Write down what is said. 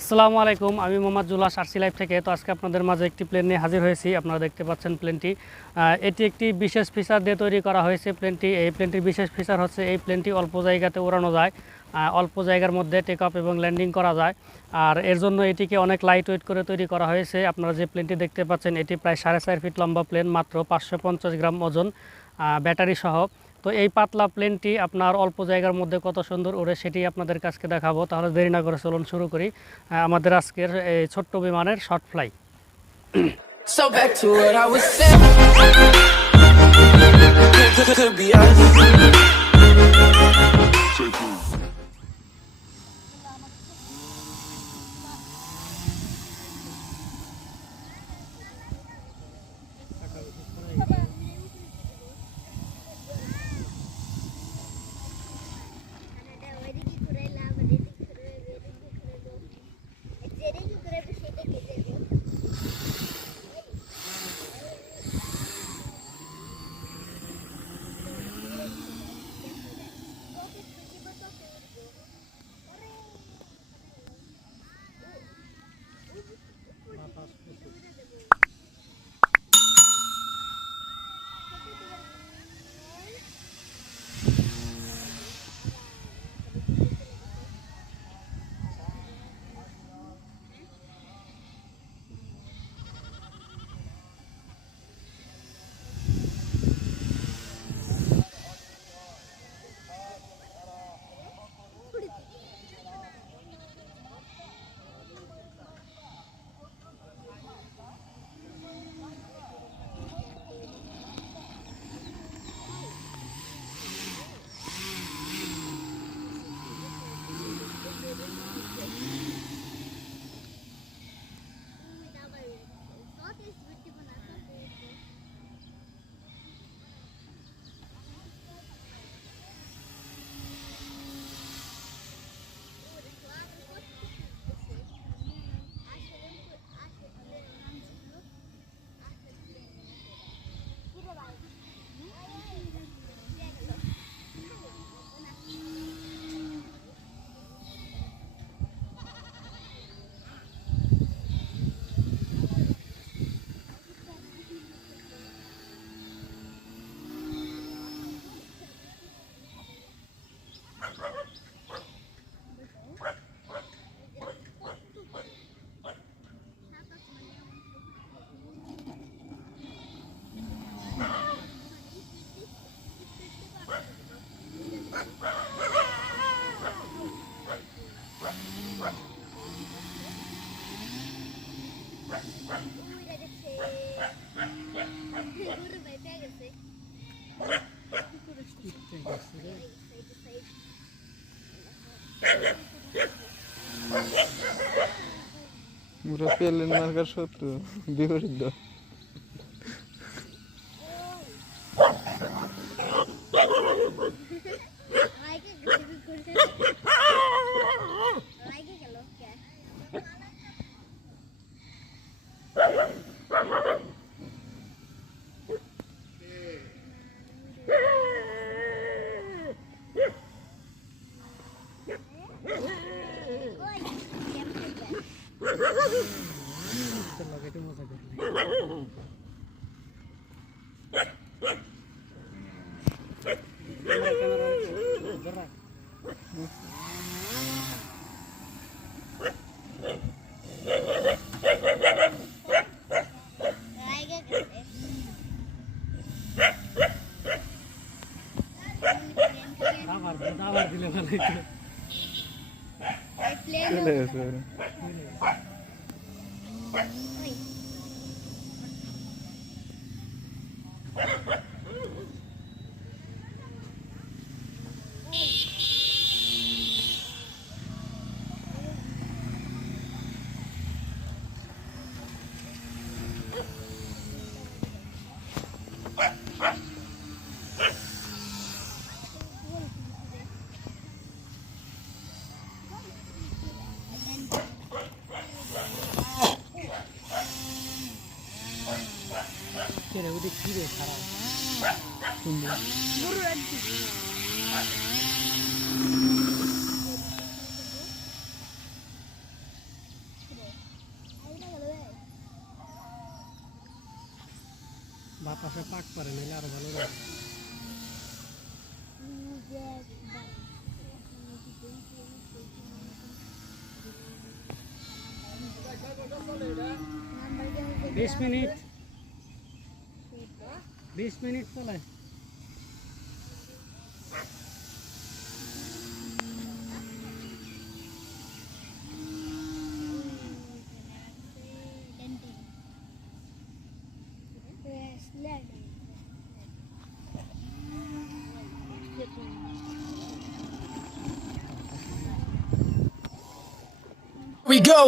আসসালামু আলাইকুম, আমি মোহাম্মদ জুলাস আরসি লাইভ থেকে। তো আজকে আপনাদের মাঝে একটি প্লেন নিয়ে হাজির হয়েছি। আপনারা দেখতে পাচ্ছেন প্লেনটি, এটি একটি বিশেষ ফিচার দিয়ে তৈরি করা হয়েছে। এই প্লেনটির বিশেষ ফিচার হচ্ছে এই প্লেনটি অল্প জায়গাতে উড়ানো যায়, অল্প জায়গার মধ্যে টেক অফ এবং ল্যান্ডিং করা যায়। আর এর জন্য এটিকে অনেক লাইট ওয়েট করে তৈরি করা হয়েছে। আপনারা যে প্লেনটি দেখতে পাচ্ছেন এটি প্রায় 4.5 ফিট লম্বা প্লেন, মাত্র 550 গ্রাম ওজন, ব্যাটারি সহ। তো এই পাতলা প্লেনটি আপনার অল্প জায়গার মধ্যে কত সুন্দর ওড়ে সেটি আপনাদের কাছে দেখাবো। তাহলে দেরি না করে চলুন শুরু করি আমাদের আজকের এই ছোট্ট বিমানের short fly. So back to what I was saying. Could be us. পুরো প্লেন মার্কার শত্রু বিপরীত। চলে গেছে। বাতাসে পাক পারে নিলে আরো ভালো লাগে। বিশ মিনিট 20 মিনিট চলে। We go.